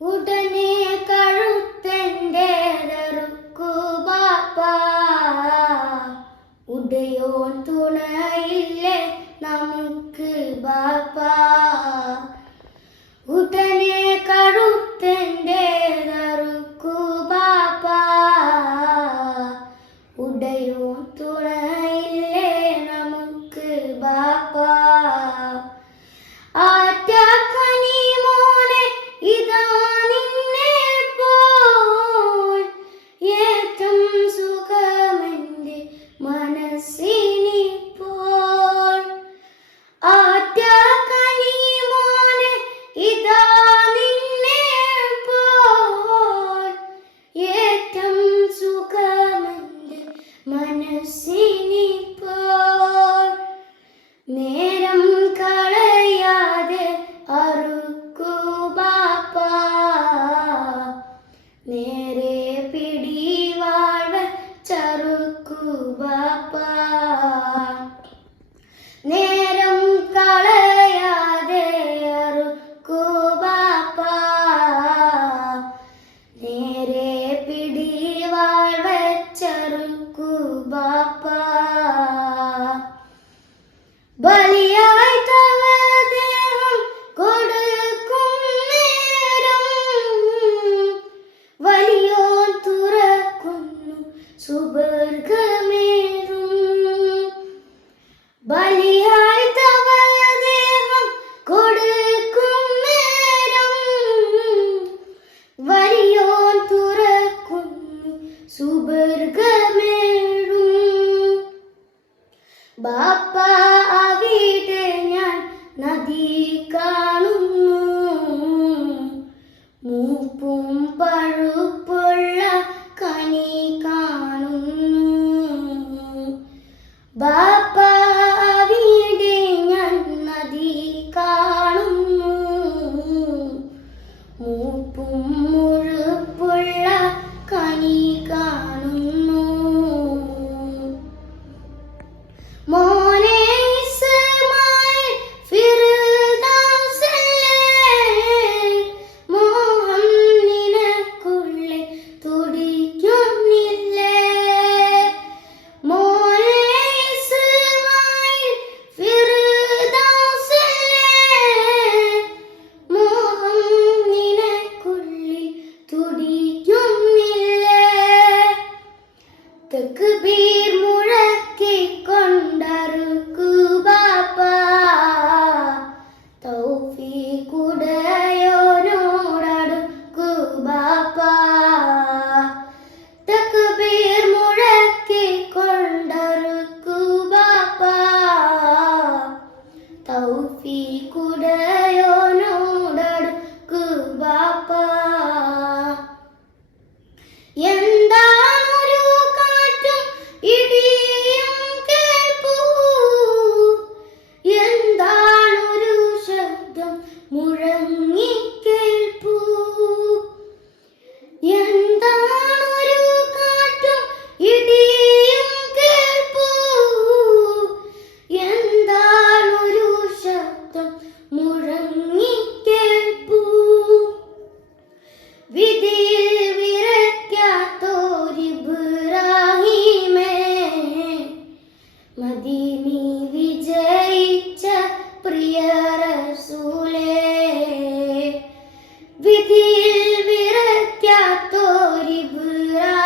ഉടനെ കഴുത്തെൻ്റെതറുക്കു ബാപ്പ, ഉടയോൻ തുണയില്ലേ നമുക്ക് ബാപ്പ. ഉടനെ കഴുത്തെൻ്റെതറുക്കു ബാപ്പ, ഉടയോൻ തുണയില്ലേ നമുക്ക് ബാപ്പ. ആറ്റക്കനി മോനെ ഇതാ നിന്നെ പോൽ, ഏറ്റം സുഖമെൻ്റെ മനസ്സിനിപ്പോൾ. ആറ്റക്കനി മോനെ ഇതാ നിന്നെ പോൽ, ഏറ്റം സുഖമെൻ്റെ മനസ്സിനിപ്പോൾ. നേരം കളയാതെ അറുക്കു ബാപ്പ, നേരെ പിടിവാൾ ചറുക്കു ബാപ്പ. നേരം കളയാതെ അറുക്കു ബാപ്പ, നേരെ പിടിവാൾ ചറുക്കു ബാപ്പ. ബലിയായി തവ ദേഹം കൊടുക്കും നേരം, വലിയോൻ തുറക്കുന്നു സുബർഗമേറും. ബലിയായി തവ ദേഹം കൊടുക്കും നേരം, വലിയോൻ തുറക്കുന്നു സുബർഗമേറും. ബാപ്പ അവിടെ ഞാൻ നദി കാണുന്നു, മൂപ്പും പഴുപ്പുള്ള കനി കാണുന്നു. ബാപ്പ അവിടെ ഞാൻ നദി കാണുന്നു, മൂപ്പും മുഴുപ്പുള്ള കനി കാണുന്നു. മോനെ ഇസ്മായിൽ ഫിർദൗസിലെ മോഹം നിനക്കുള്ളിൽ തുടിക്കുന്നില്ലേ? മോനെ ഇസ്മായിൽ ഫിർദൗസിലെ മോഹം നിനക്കുള്ളിൽ തുടിക്കുന്നില്ലേ? തക്ബീർ മുഴക്കിക്കൊണ്ടറുക്കു ബാപ്പ, തൗഫീഖുടയോനോടടുക്കു ബാപ്പ. തക്ബീർ മുഴക്കിക്കൊണ്ടറുക്കു ബാപ്പ, തൗഫീഖുടയോനോടടുക്കു ബാപ്പ. എന്താണൊരു കാറ്റും ഇടിയും കേൾപ്പൂ, എന്താണൊരു ശബ്ദം മുഴങ്ങി കേൾപ്പൂ. എന്താണൊരു കാറ്റും ഇടിയും കേൾപ്പൂ, എന്താണൊരു ശബ്ദം മുഴങ്ങി കേൾപ്പൂ. വിധിയിൽ വിറയ്ക്കാത്തോരിബ്രാഹീമേ, മദീനി വിജയിച്ച പ്രിയ റസൂലേ. വിധിയിൽ വിറയ്ക്കാത്തോരിബ്രാഹീമേ,